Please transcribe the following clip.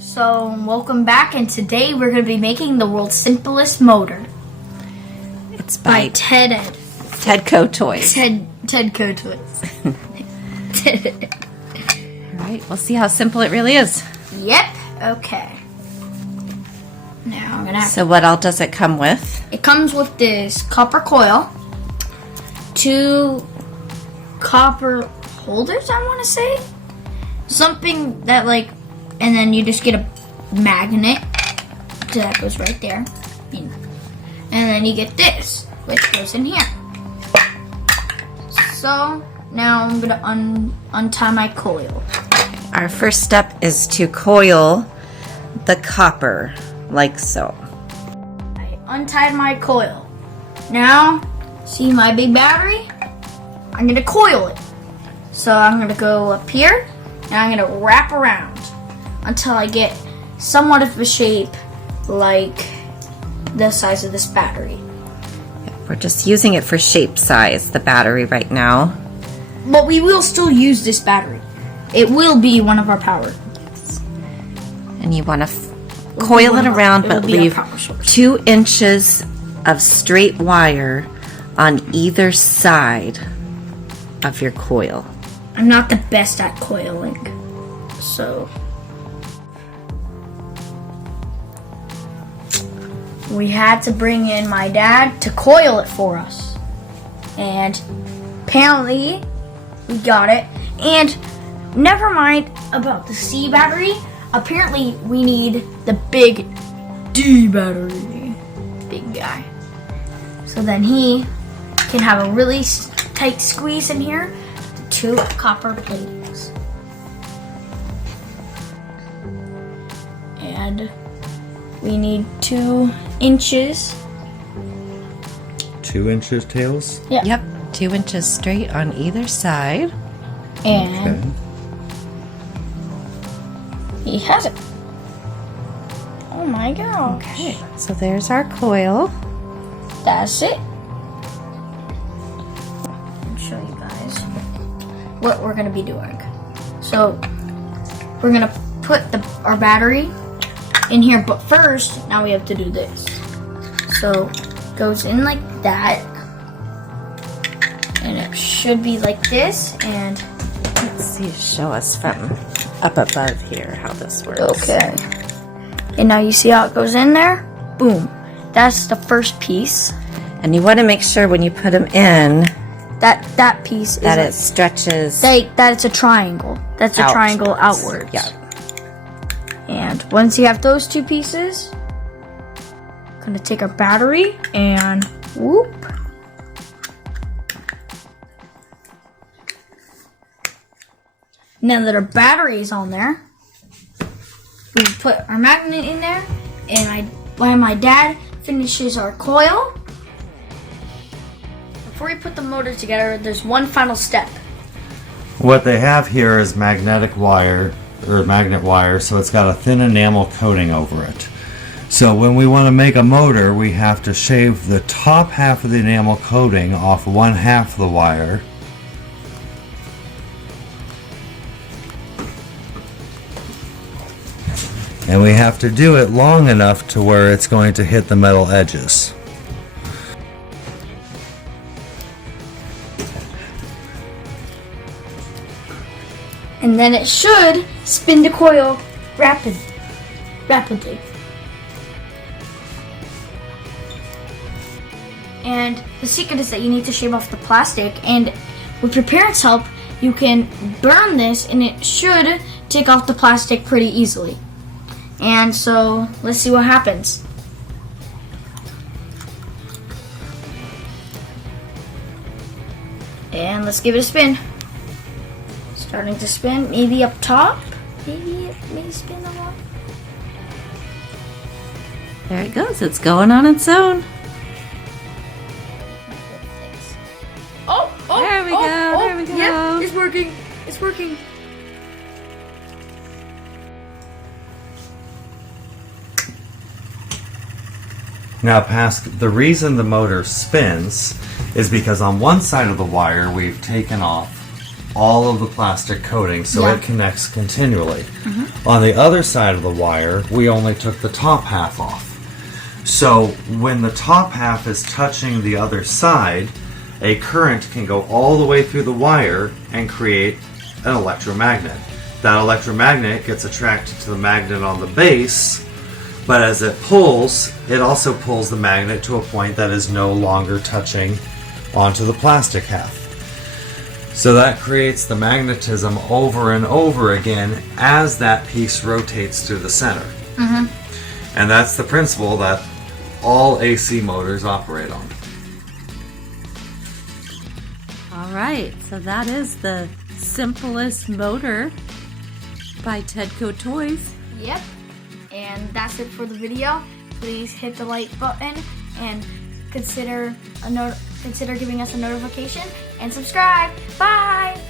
So, welcome back, and today we're going to be making the world's simplest motor. It's by Tedco Toys. Tedco Toys. Alright, we'll see how simple it really is. Yep, okay. Now I'm going to have So what all does it come with? It comes with this copper coil, 2 copper holders, I want to say. Something that and then you just get a magnet that goes right there. And then you get this, which goes in here. So now I'm gonna untie my coil. Our first step is to coil the copper, like so. I untied my coil. Now, see my big battery? I'm gonna coil it. So I'm gonna go up here and I'm gonna wrap around until I get somewhat of a shape like the size of this battery. We're just using it for shape size, the battery right now. But we will still use this battery. It will be one of our power. And you want to coil it around, but leave 2 inches of straight wire on either side of your coil. I'm not the best at coiling, so we had to bring in my dad to coil it for us. And apparently we got it. And never mind about the C battery. Apparently we need the big D battery. Big guy. So then he can have a really tight squeeze in here. 2 copper platings. And we need 2 inches. 2 inches tails? Yeah. Yep, 2 inches straight on either side. And he has it. Oh my gosh. Okay, so there's our coil. That's it. I'll show you guys what we're gonna be doing. So we're gonna put our battery in here, but first, now we have to do this. So it goes in like that, and it should be like this. And Let's see, show us from up above here how this works. okay. And now you see how it goes in there? Boom. That's the first piece. And you want to make sure when you put them in That piece that is it stretches that it's a triangle. That's a triangle outwards. Yeah. And once you have those 2 pieces, I'm gonna take our battery and whoop. Now that our battery is on there, we put our magnet in there, and while my dad finishes our coil, before we put the motor together, there's one final step. What they have here is magnetic wire, or magnet wire, so it's got a thin enamel coating over it. So when we want to make a motor, we have to shave the top half of the enamel coating off 1/2 of the wire. And we have to do it long enough to where it's going to hit the metal edges. And then it should spin the coil rapidly. And the secret is that you need to shave off the plastic, and with your parents' help, you can burn this and it should take off the plastic pretty easily. And so, let's see what happens. And let's give it a spin. Starting to spin, maybe up top. Maybe it may spin a lot. There it goes. It's going on its own. Oh, There we go, there we go. Yep, it's working. It's working. Now, the reason the motor spins is because on one side of the wire we've taken off all of the plastic coating, so Yeah. it connects continually. On the other side of the wire, we only took the top half off. So when the top half is touching the other side, a current can go all the way through the wire and create an electromagnet. That electromagnet gets attracted to the magnet on the base, but as it pulls, it also pulls the magnet to a point that is no longer touching onto the plastic half. So that creates the magnetism over and over again as that piece rotates through the center. And that's the principle that all AC motors operate on. All right, so that is the simplest motor by Tedco Toys. Yep. And that's it for the video. Please hit the like button and consider giving us a notification and subscribe. Bye.